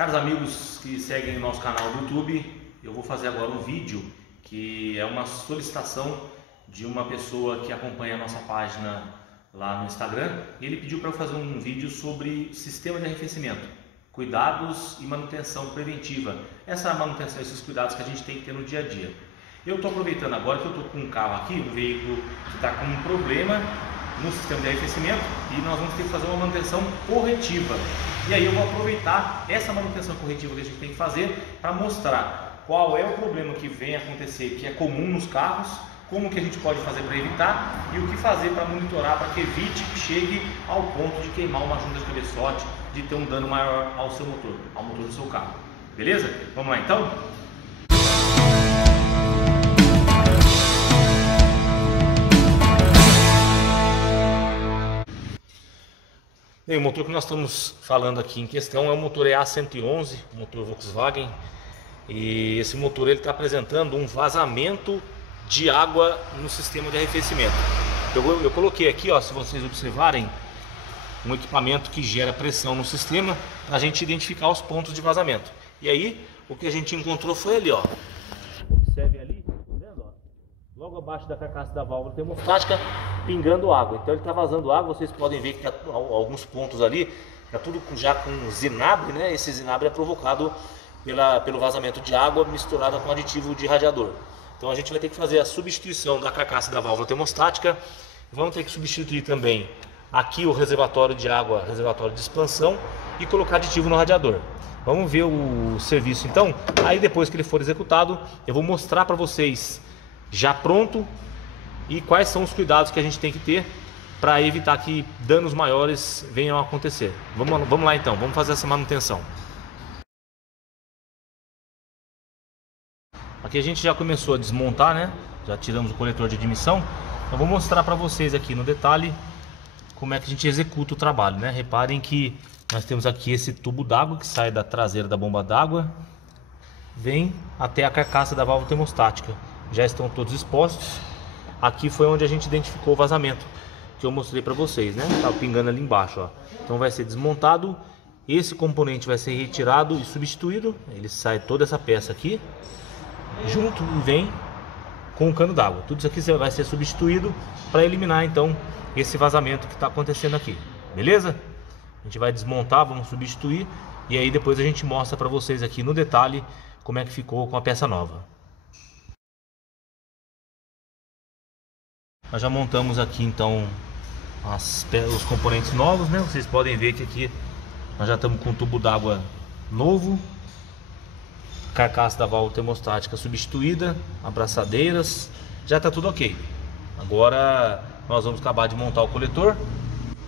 Caros amigos que seguem o nosso canal do YouTube, eu vou fazer agora um vídeo que é uma solicitação de uma pessoa que acompanha a nossa página lá no Instagram. Ele pediu para eu fazer um vídeo sobre sistema de arrefecimento, cuidados e manutenção preventiva. Essa manutenção, esses cuidados que a gente tem que ter no dia a dia. Eu estou aproveitando agora que eu estou com um carro aqui, um veículo que está com um problema no sistema de arrefecimento e nós vamos ter que fazer uma manutenção corretiva. E aí eu vou aproveitar essa manutenção corretiva que a gente tem que fazer para mostrar qual é o problema que vem acontecer, que é comum nos carros, como que a gente pode fazer para evitar e o que fazer para monitorar, para que evite que chegue ao ponto de queimar uma junta de cabeçote, de ter um dano maior ao seu motor, ao motor do seu carro. Beleza? Vamos lá então? Bem, o motor que nós estamos falando aqui em questão é o motor EA111, motor Volkswagen, e esse motor ele está apresentando um vazamento de água no sistema de arrefecimento. Eu coloquei aqui, ó, se vocês observarem, um equipamento que gera pressão no sistema para a gente identificar os pontos de vazamento. E aí o que a gente encontrou foi ali, ó. Observe ali, tá vendo, ó? Logo abaixo da carcaça da válvula termostática, pingando água. Então ele está vazando água. Vocês podem ver que tá, alguns pontos ali, está tudo já com zinabre, né? Esse zinabre é provocado pelo vazamento de água misturada com aditivo de radiador. Então a gente vai ter que fazer a substituição da carcaça da válvula termostática. Vamos ter que substituir também aqui o reservatório de água, reservatório de expansão, e colocar aditivo no radiador. Vamos ver o serviço então. Aí depois que ele for executado, eu vou mostrar para vocês já pronto e quais são os cuidados que a gente tem que ter para evitar que danos maiores venham a acontecer. Vamos lá então, vamos fazer essa manutenção. Aqui a gente já começou a desmontar, né? Já tiramos o coletor de admissão. Eu vou mostrar para vocês aqui no detalhe como é que a gente executa o trabalho, né? Reparem que nós temos aqui esse tubo d'água que sai da traseira da bomba d'água, vem até a carcaça da válvula termostática. Já estão todos expostos. Aqui foi onde a gente identificou o vazamento que eu mostrei para vocês, né? Tá pingando ali embaixo, ó. Então vai ser desmontado, esse componente vai ser retirado e substituído. Ele sai toda essa peça aqui junto e vem com o cano d'água. Tudo isso aqui vai ser substituído para eliminar então esse vazamento que está acontecendo aqui. Beleza? A gente vai desmontar, vamos substituir e aí depois a gente mostra para vocês aqui no detalhe como é que ficou com a peça nova. Nós já montamos aqui então os componentes novos, né? Vocês podem ver que aqui nós já estamos com um tubo d'água novo, carcaça da válvula termostática substituída, abraçadeiras, já está tudo ok. Agora nós vamos acabar de montar o coletor,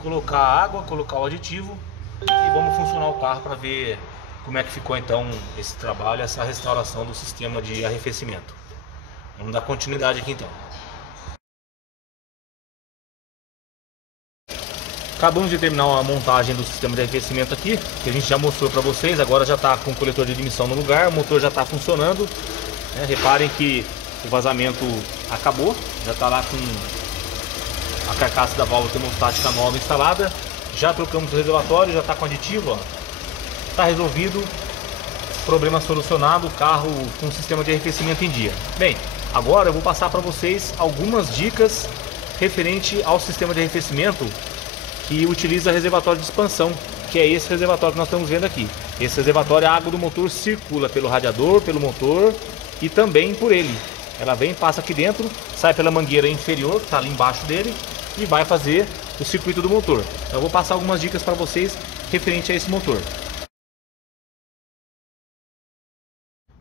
colocar a água, colocar o aditivo e vamos funcionar o carro para ver como é que ficou então esse trabalho, essa restauração do sistema de arrefecimento. Vamos dar continuidade aqui então. Acabamos de terminar a montagem do sistema de arrefecimento aqui, que a gente já mostrou para vocês. Agora já está com o coletor de admissão no lugar, o motor já está funcionando, né? Reparem que o vazamento acabou, já está lá com a carcaça da válvula termostática nova instalada. Já trocamos o reservatório, já está com aditivo, está resolvido, problema solucionado, o carro com o sistema de arrefecimento em dia. Bem, agora eu vou passar para vocês algumas dicas referente ao sistema de arrefecimento que utiliza reservatório de expansão, que é esse reservatório que nós estamos vendo aqui. Esse reservatório, a água do motor circula pelo radiador, pelo motor e também por ele. Ela vem, passa aqui dentro, sai pela mangueira inferior, que está ali embaixo dele, e vai fazer o circuito do motor. Então eu vou passar algumas dicas para vocês referente a esse motor.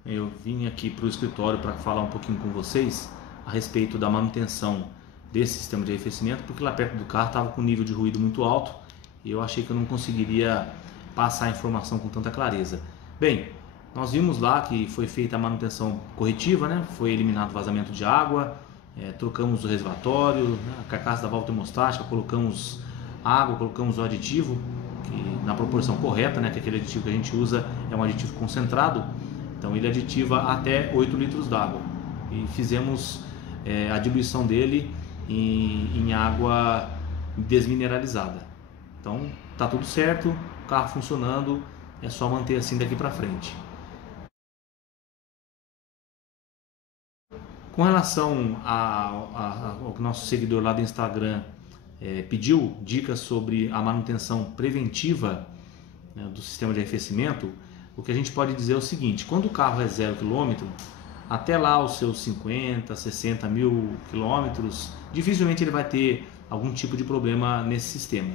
Eu vim aqui para o escritório para falar um pouquinho com vocês a respeito da manutenção desse sistema de arrefecimento, porque lá perto do carro estava com um nível de ruído muito alto e eu achei que eu não conseguiria passar a informação com tanta clareza. Bem, nós vimos lá que foi feita a manutenção corretiva, né? Foi eliminado o vazamento de água, trocamos o reservatório, né? A carcaça da válvula termostática, colocamos água, colocamos o aditivo que, na proporção correta, né? Que aquele aditivo que a gente usa é um aditivo concentrado, então ele aditiva até 8 litros d'água e fizemos a diluição dele em água desmineralizada. Então tá tudo certo, o carro funcionando, é só manter assim daqui para frente. Com relação ao que nosso seguidor lá do Instagram pediu, dicas sobre a manutenção preventiva, né, do sistema de arrefecimento, o que a gente pode dizer é o seguinte: quando o carro é 0 km, até lá os seus 50, 60 mil quilômetros, dificilmente ele vai ter algum tipo de problema nesse sistema.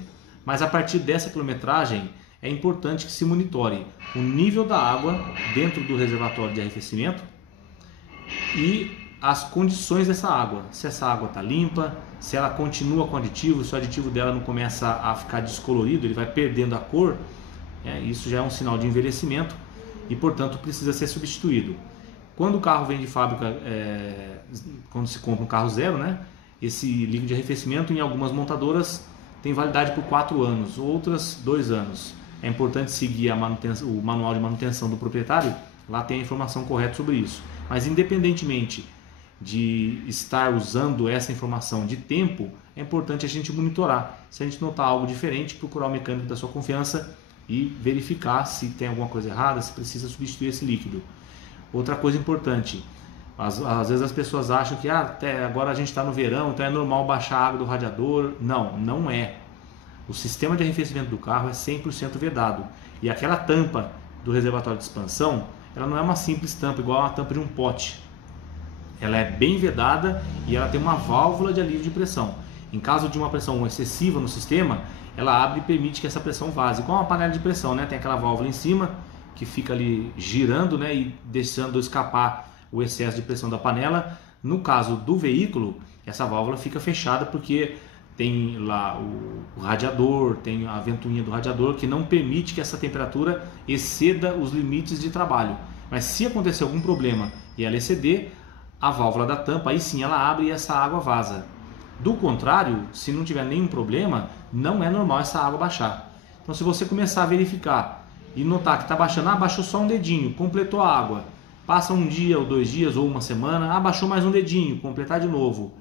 Mas a partir dessa quilometragem é importante que se monitore o nível da água dentro do reservatório de arrefecimento e as condições dessa água, se essa água está limpa, se ela continua com aditivo, se o aditivo dela não começa a ficar descolorido, ele vai perdendo a cor, isso já é um sinal de envelhecimento e portanto precisa ser substituído. Quando o carro vem de fábrica, quando se compra um carro zero, né, esse líquido de arrefecimento em algumas montadoras tem validade por 4 anos, outras 2 anos. É importante seguir o manual de manutenção do proprietário, lá tem a informação correta sobre isso. Mas independentemente de estar usando essa informação de tempo, é importante a gente monitorar. Se a gente notar algo diferente, procurar o mecânico da sua confiança e verificar se tem alguma coisa errada, se precisa substituir esse líquido. Outra coisa importante, às vezes as pessoas acham que até agora a gente está no verão, então é normal baixar a água do radiador. Não, não é. O sistema de arrefecimento do carro é 100% vedado. E aquela tampa do reservatório de expansão, ela não é uma simples tampa, igual a tampa de um pote. Ela é bem vedada e ela tem uma válvula de alívio de pressão. Em caso de uma pressão excessiva no sistema, ela abre e permite que essa pressão vaze. Igual uma panela de pressão, né? Tem aquela válvula em cima que fica ali girando, né, e deixando escapar o excesso de pressão da panela. No caso do veículo, essa válvula fica fechada porque tem lá o radiador, tem a ventoinha do radiador que não permite que essa temperatura exceda os limites de trabalho. Mas se acontecer algum problema e ela exceder, a válvula da tampa, aí sim ela abre e essa água vaza. Do contrário, se não tiver nenhum problema, não é normal essa água baixar. Então se você começar a verificar e notar que está baixando, baixou só um dedinho, completou a água, passa um dia ou 2 dias ou uma semana, baixou mais um dedinho, completar de novo,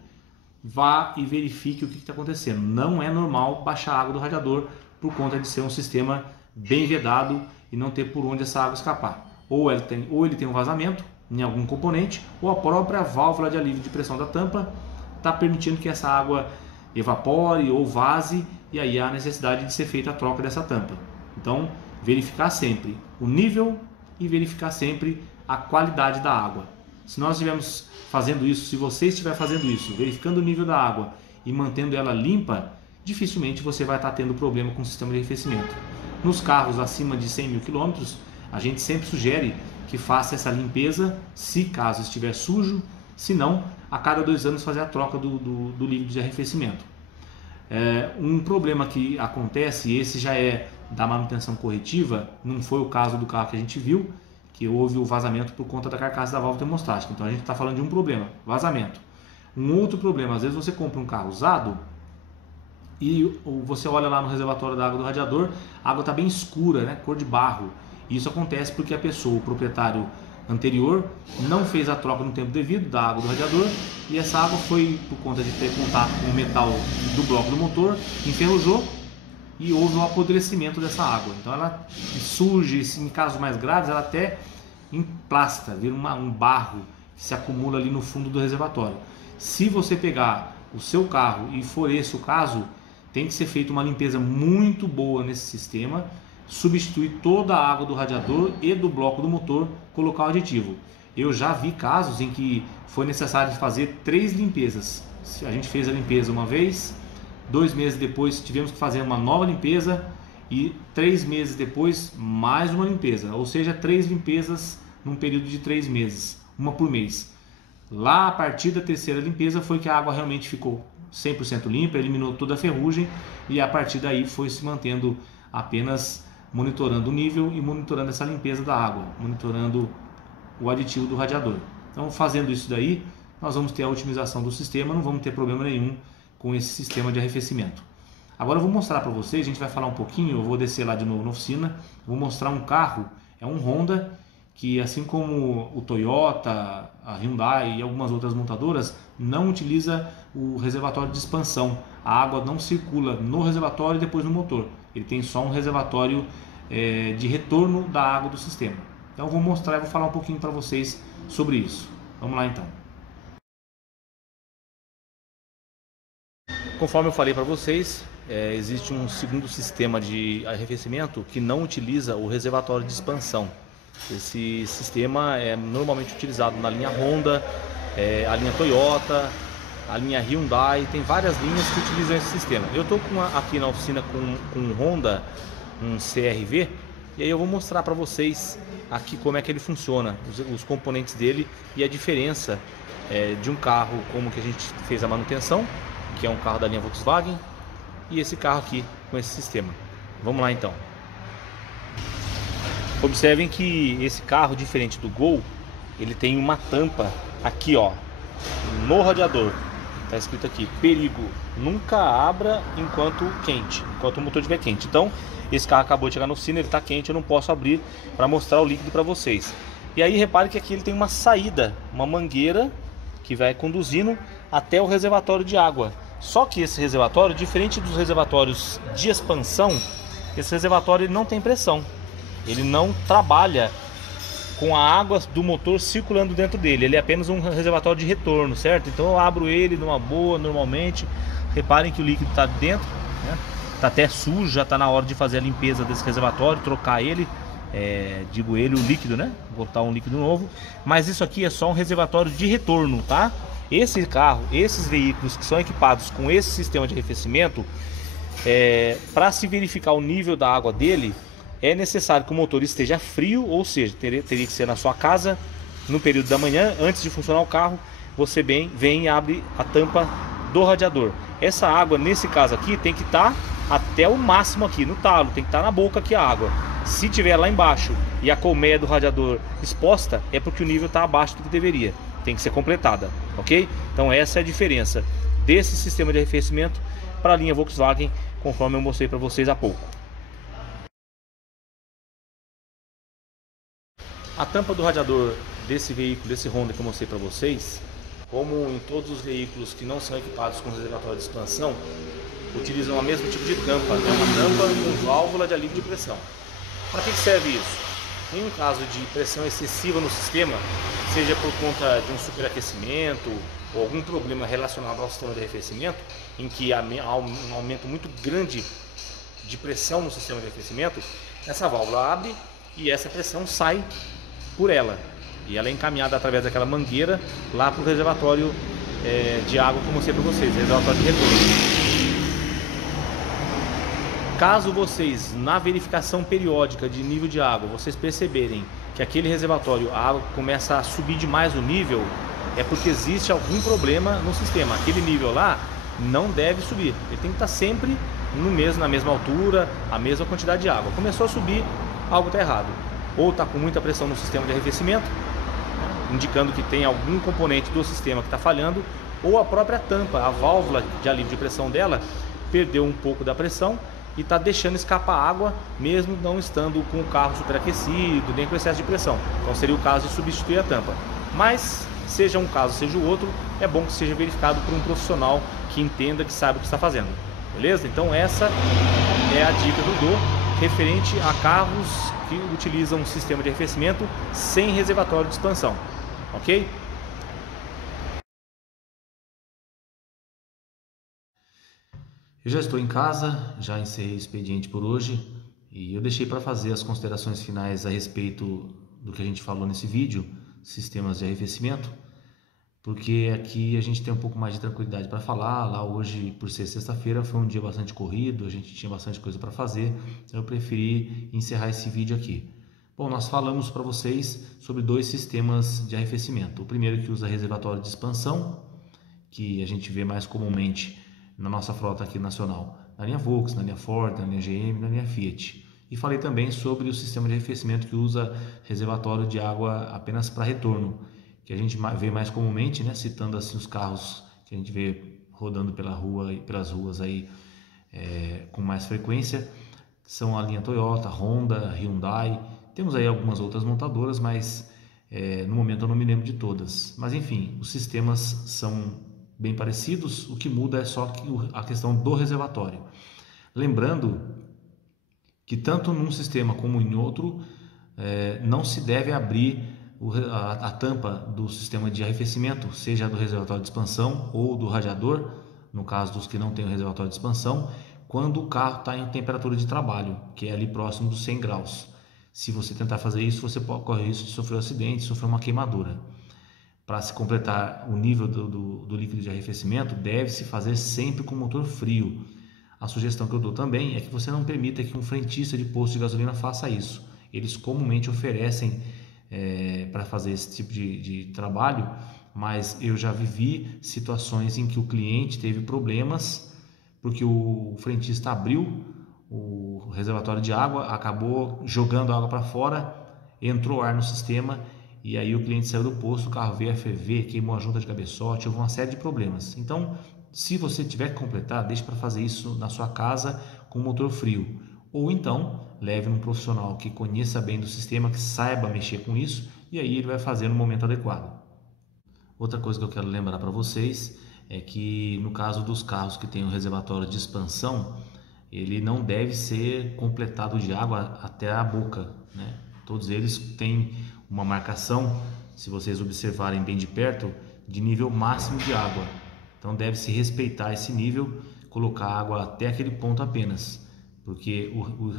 vá e verifique o que está acontecendo. Não é normal baixar a água do radiador por conta de ser um sistema bem vedado e não ter por onde essa água escapar. Ou ele tem um vazamento em algum componente, ou a própria válvula de alívio de pressão da tampa está permitindo que essa água evapore ou vaze, e aí há a necessidade de ser feita a troca dessa tampa. Então, verificar sempre o nível e verificar sempre a qualidade da água. Se nós estivermos fazendo isso, se você estiver fazendo isso, verificando o nível da água e mantendo ela limpa, dificilmente você vai estar tendo problema com o sistema de arrefecimento. Nos carros acima de 100 mil quilômetros, a gente sempre sugere que faça essa limpeza, se caso estiver sujo, se não, a cada 2 anos fazer a troca do líquido de arrefecimento. Um problema que acontece, e esse já é da manutenção corretiva, não foi o caso do carro que a gente viu, que houve o vazamento por conta da carcaça da válvula termostática. Então a gente está falando de um problema, vazamento. Um outro problema, às vezes você compra um carro usado e você olha lá no reservatório da água do radiador, a água está bem escura, né, cor de barro. Isso acontece porque a pessoa, o proprietário anterior, não fez a troca no tempo devido da água do radiador e essa água foi, por conta de ter contato com o metal do bloco do motor, enferrujou e houve um apodrecimento dessa água. Então ela surge, em casos mais graves, ela até emplasta, vira um barro que se acumula ali no fundo do reservatório. Se você pegar o seu carro e for esse o caso, tem que ser feita uma limpeza muito boa nesse sistema, substituir toda a água do radiador e do bloco do motor, colocar o aditivo. Eu já vi casos em que foi necessário fazer 3 limpezas. A gente fez a limpeza uma vez, 2 meses depois tivemos que fazer uma nova limpeza e 3 meses depois mais uma limpeza, ou seja, 3 limpezas num período de 3 meses, uma por mês. Lá a partir da 3ª limpeza foi que a água realmente ficou 100% limpa, eliminou toda a ferrugem e a partir daí foi se mantendo apenas monitorando o nível e monitorando essa limpeza da água, monitorando o aditivo do radiador. Então, fazendo isso daí, nós vamos ter a otimização do sistema, não vamos ter problema nenhum com esse sistema de arrefecimento. Agora eu vou mostrar para vocês, a gente vai falar um pouquinho, eu vou descer lá de novo na oficina, vou mostrar um carro, é um Honda, que assim como o Toyota, a Hyundai e algumas outras montadoras, não utiliza o reservatório de expansão. A água não circula no reservatório e depois no motor. Ele tem só um reservatório de retorno da água do sistema. Então eu vou mostrar e vou falar um pouquinho para vocês sobre isso. Vamos lá então. Conforme eu falei para vocês, existe um segundo sistema de arrefecimento que não utiliza o reservatório de expansão. Esse sistema é normalmente utilizado na linha Honda, a linha Toyota, a linha Hyundai, tem várias linhas que utilizam esse sistema. Eu estou aqui na oficina com um Honda, um CR-V, e aí eu vou mostrar para vocês aqui como é que ele funciona, os componentes dele e a diferença de um carro como que a gente fez a manutenção, que é um carro da linha Volkswagen, e esse carro aqui com esse sistema. Vamos lá então. Observem que esse carro, diferente do Gol, ele tem uma tampa aqui, ó, no radiador. Está escrito aqui: perigo, nunca abra enquanto quente, enquanto o motor estiver quente. Então, esse carro acabou de chegar na oficina, ele está quente, eu não posso abrir para mostrar o líquido para vocês. E aí repare que aqui ele tem uma saída, uma mangueira que vai conduzindo até o reservatório de água. Só que esse reservatório, diferente dos reservatórios de expansão, esse reservatório ele não tem pressão. Ele não trabalha com a água do motor circulando dentro dele. Ele é apenas um reservatório de retorno, certo? Então eu abro ele numa boa, normalmente. Reparem que o líquido está dentro, né? Está até sujo, já está na hora de fazer a limpeza desse reservatório, trocar ele, digo ele, o líquido, né? Botar um líquido novo. Mas isso aqui é só um reservatório de retorno, tá? Esse carro, esses veículos que são equipados com esse sistema de arrefecimento, para se verificar o nível da água dele, é necessário que o motor esteja frio, ou seja, teria que ser na sua casa, no período da manhã, antes de funcionar o carro. Você vem e abre a tampa do radiador. Essa água, nesse caso aqui, tem que estar até o máximo aqui, no talo, tem que estar na boca aqui a água. Se tiver lá embaixo e a colmeia do radiador exposta, é porque o nível está abaixo do que deveria. Tem que ser completada, ok? Então essa é a diferença desse sistema de arrefecimento para a linha Volkswagen, conforme eu mostrei para vocês há pouco. A tampa do radiador desse veículo, desse Honda que eu mostrei para vocês, como em todos os veículos que não são equipados com reservatório de expansão, utilizam o mesmo tipo de tampa, né? Uma tampa com válvula de alívio de pressão. Para que serve isso? Em um caso de pressão excessiva no sistema, seja por conta de um superaquecimento ou algum problema relacionado ao sistema de arrefecimento, em que há um aumento muito grande de pressão no sistema de arrefecimento, essa válvula abre e essa pressão sai por ela, e ela é encaminhada através daquela mangueira lá para o reservatório de água, como eu mostrei para vocês, reservatório de retorno. Caso vocês, na verificação periódica de nível de água, vocês perceberem que aquele reservatório, a água começa a subir demais o nível, é porque existe algum problema no sistema. Aquele nível lá não deve subir, ele tem que estar sempre na mesma altura, a mesma quantidade de água. Começou a subir, algo está errado. Ou está com muita pressão no sistema de arrefecimento, indicando que tem algum componente do sistema que está falhando, ou a própria tampa, a válvula de alívio de pressão dela, perdeu um pouco da pressão e está deixando escapar água, mesmo não estando com o carro superaquecido, nem com excesso de pressão. Então seria o caso de substituir a tampa. Mas, seja um caso, seja o outro, é bom que seja verificado por um profissional que entenda, que sabe o que está fazendo. Beleza? Então essa é a dica do Dô, referente a carros que utilizam um sistema de arrefecimento sem reservatório de expansão. Ok? Eu já estou em casa, já encerrei o expediente por hoje e eu deixei para fazer as considerações finais a respeito do que a gente falou nesse vídeo, sistemas de arrefecimento, porque aqui a gente tem um pouco mais de tranquilidade para falar. Lá hoje, por ser sexta-feira, foi um dia bastante corrido, a gente tinha bastante coisa para fazer, então eu preferi encerrar esse vídeo aqui. Bom, nós falamos para vocês sobre dois sistemas de arrefecimento. O primeiro que usa reservatório de expansão, que a gente vê mais comumente na nossa frota aqui nacional, na linha Volkswagen, na linha Ford, na linha GM, na linha Fiat. E falei também sobre o sistema de arrefecimento que usa reservatório de água apenas para retorno, que a gente vê mais comumente, né, citando assim os carros que a gente vê rodando pela rua e pelas ruas aí com mais frequência, são a linha Toyota, Honda, Hyundai. Temos aí algumas outras montadoras, mas no momento eu não me lembro de todas. Mas enfim, os sistemas são bem parecidos, o que muda é só a questão do reservatório. Lembrando que tanto num sistema como em outro não se deve abrir a tampa do sistema de arrefecimento, seja do reservatório de expansão ou do radiador, no caso dos que não têm o reservatório de expansão, quando o carro está em temperatura de trabalho, que é ali próximo dos 100 graus. Se você tentar fazer isso, você corre o risco de sofrer um acidente, sofrer uma queimadura. Para se completar o nível do líquido de arrefecimento, deve-se fazer sempre com motor frio. A sugestão que eu dou também é que você não permita que um frentista de posto de gasolina faça isso. Eles comumente oferecem para fazer esse tipo de trabalho, mas eu já vivi situações em que o cliente teve problemas porque o frentista abriu o reservatório de água, acabou jogando a água para fora, entrou ar no sistema e aí o cliente saiu do posto, o carro veio a ferver, queimou a junta de cabeçote, houve uma série de problemas. Então, se você tiver que completar, deixe para fazer isso na sua casa com motor frio. Ou então, leve um profissional que conheça bem do sistema, que saiba mexer com isso, e aí ele vai fazer no momento adequado. Outra coisa que eu quero lembrar para vocês é que no caso dos carros que têm um reservatório de expansão, ele não deve ser completado de água até a boca, né? Todos eles têm uma marcação, se vocês observarem bem de perto, de nível máximo de água. Então deve-se respeitar esse nível, colocar água até aquele ponto apenas, porque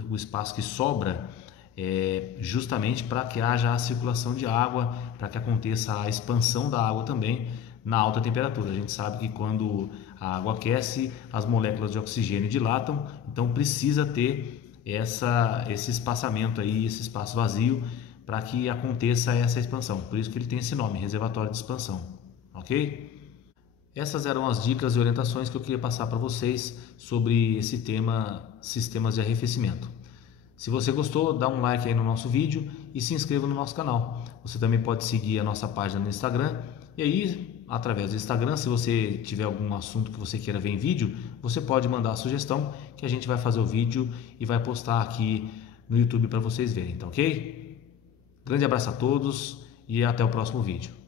o espaço que sobra é justamente para que haja a circulação de água, para que aconteça a expansão da água também na alta temperatura. A gente sabe que quando a água aquece, as moléculas de oxigênio dilatam, então precisa ter esse espaçamento aí, esse espaço vazio, para que aconteça essa expansão. Por isso que ele tem esse nome, reservatório de expansão, ok? Essas eram as dicas e orientações que eu queria passar para vocês sobre esse tema, sistemas de arrefecimento. Se você gostou, dá um like aí no nosso vídeo e se inscreva no nosso canal. Você também pode seguir a nossa página no Instagram. E aí, através do Instagram, se você tiver algum assunto que você queira ver em vídeo, você pode mandar a sugestão que a gente vai fazer o vídeo e vai postar aqui no YouTube para vocês verem, tá ok? Grande abraço a todos e até o próximo vídeo.